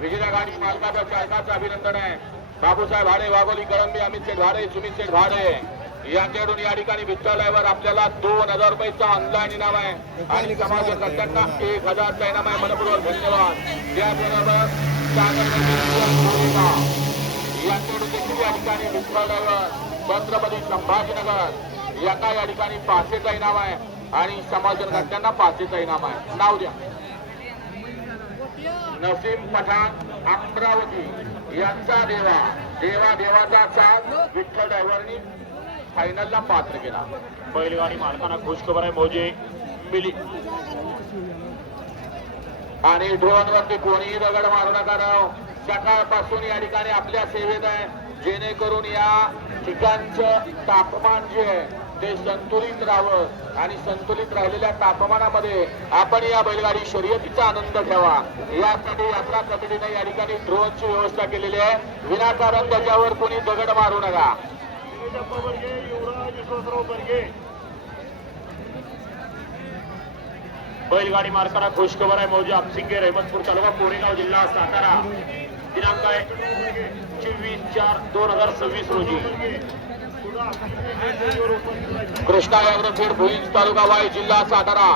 विजेत्या गाडी मालकाचा चालकाचं अभिनंदन आहे. बाबूसाहेब भाडे, वाघोली, कळंबी, अमित शेठ भाडे, सुमित शेठ भाडे यांच्याकडून या ठिकाणी विठ्ठलावर आपल्याला 2000 रुपयाचा ऑनलाईन इनाम आहे आणि समाजकर्त्यांना 1000चा इनाम आहे. मनपूर्वक धन्यवाद. त्याबरोबर यांच्याकडून देखील या ठिकाणी विठ्ठलावर छत्रपती संभाजीनगर यांना या ठिकाणी 500चा इनाम आहे आणि समाजकर्त्यांना 500चा इनाम आहे. नाव द्या. नसीम पठाण, अमरावती यांचा देवाचा साथ विठ्ठल ड्रायव्हरनी फायनलला पात्र केला. बैलगाडी मालकांना खुशखबर आहे. मौजे मिली आणि ड्रोनवरती कोणीही दगड मारू नका राव. सकाळपासून या ठिकाणी आपल्या सेवेत आहे, जेणेकरून या ठिकाणचं तापमान जे आहे ते संतुलित राहावं आणि संतुलित राहिलेल्या तापमानामध्ये आपण या बैलगाडी शर्यतीचा आनंद घ्यावा यासाठी यात्रा कमिटीने या ठिकाणी ड्रोनची व्यवस्था केलेली आहे. विनाकारण त्याच्यावर कोणी दगड मारू नका. बैलगाडी मालकांना खुशखबर आहे. मौजे आपसिंगे, रहमतपूर तालुका, कोरेगाव जिल्हा सातारा. दिनांक आहे 24/4/2026 रोजी. कृष्णा ॲग्रोफीड भुईंज तालुका वाई जिल्हा सातारा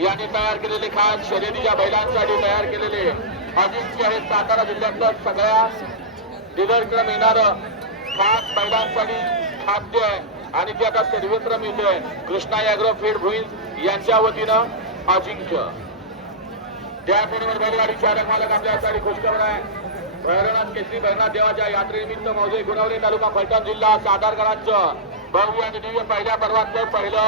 यांनी तयार केलेले खास शर्यतीच्या बैलांसाठी तयार केलेले अजिंक्य हे सातारा जिल्ह्यातलं सगळ्यात डिलरक्रम येणारं खास बैलांसाठी खाद्य आहे आणि ते आता सर्वत्र मिळते. कृष्णा ॲग्रोफीड भुईंज यांच्या वतीनं अजिंक्य. त्याबरोबर बैलगाडी चालक मालक आपल्यासाठी खुशखबर आहे. भैरवनाथ केसरी भैरवनाथ देवाच्या यात्रेनिमित्त मौजे गुणवले तालुका फलटण जिल्हा सातारकरांचं भव्य आणि दिव्य पहिल्या पर्वातलं पहिलं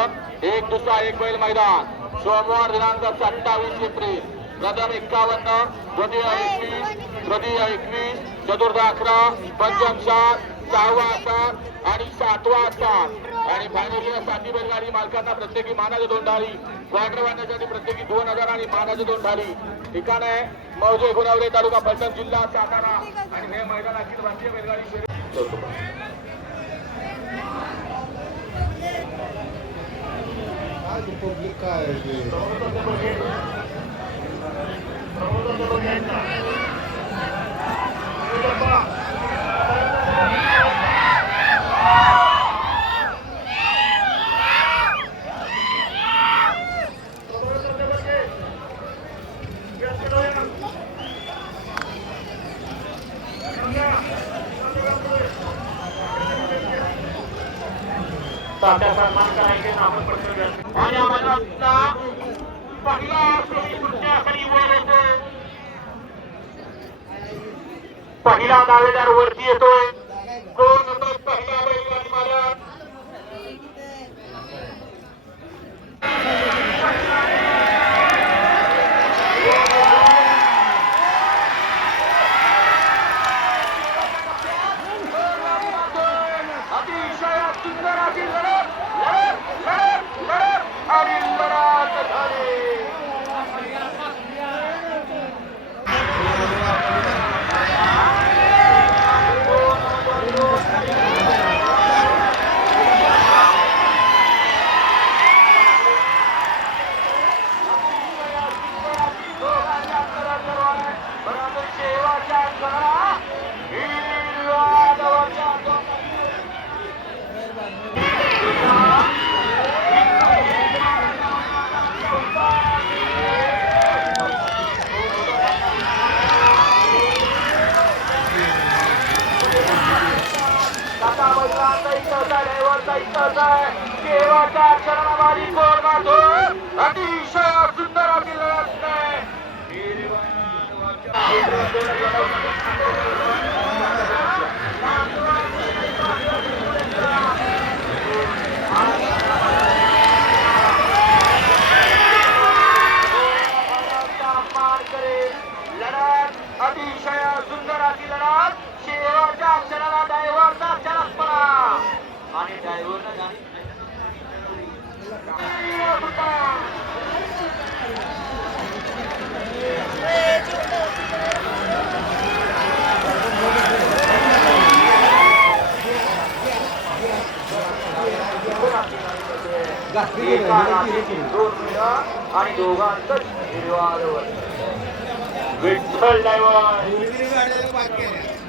एक दुसरा एक बैल मैदान सोमवार दिनांक 27 एप्रिल. प्रथम 51, द्वितीय 21, तृतीय 21, चतुर्थ 11, पंचम 7, 6वा 7 आणि 7वा 7 आणि फायनलीला 7 बैलगाडी मालकांना प्रत्येकी मानाचे 2 ढाली, क्वार्टर बांधण्यासाठी प्रत्येकी 2000 आणि मानाचे 2 ढाली. ठिकाण आहे मौजे गुणवले तालुका फलटण जिल्हा सातारा आणि हे मैदान अखिल भारतीय बैलगाडी शर्यत. पब्लिक काय तात्या सन्मान करायचे नामपत्र आणि आम्हाला पहिला पहिला दावेदार वरती येतोय. कोण होता पहिला बैलगाडी मालक? अतिशय सुंदर अशी लढत आणि लढत झाली. देवाच्या चरणावाली कोर मातो अतिशय सुंदर अशी लढत आहे. लढत अतिशय सुंदर अशी लढत. शेवटच्या क्षणाला ड्रायव्हरचा चरकपणा आणि ड्रायव्हरला आणि दोघांचं निर्वाह विठ्ठल ड्रायव्हर मुलगी गाड्याला पाक केल्या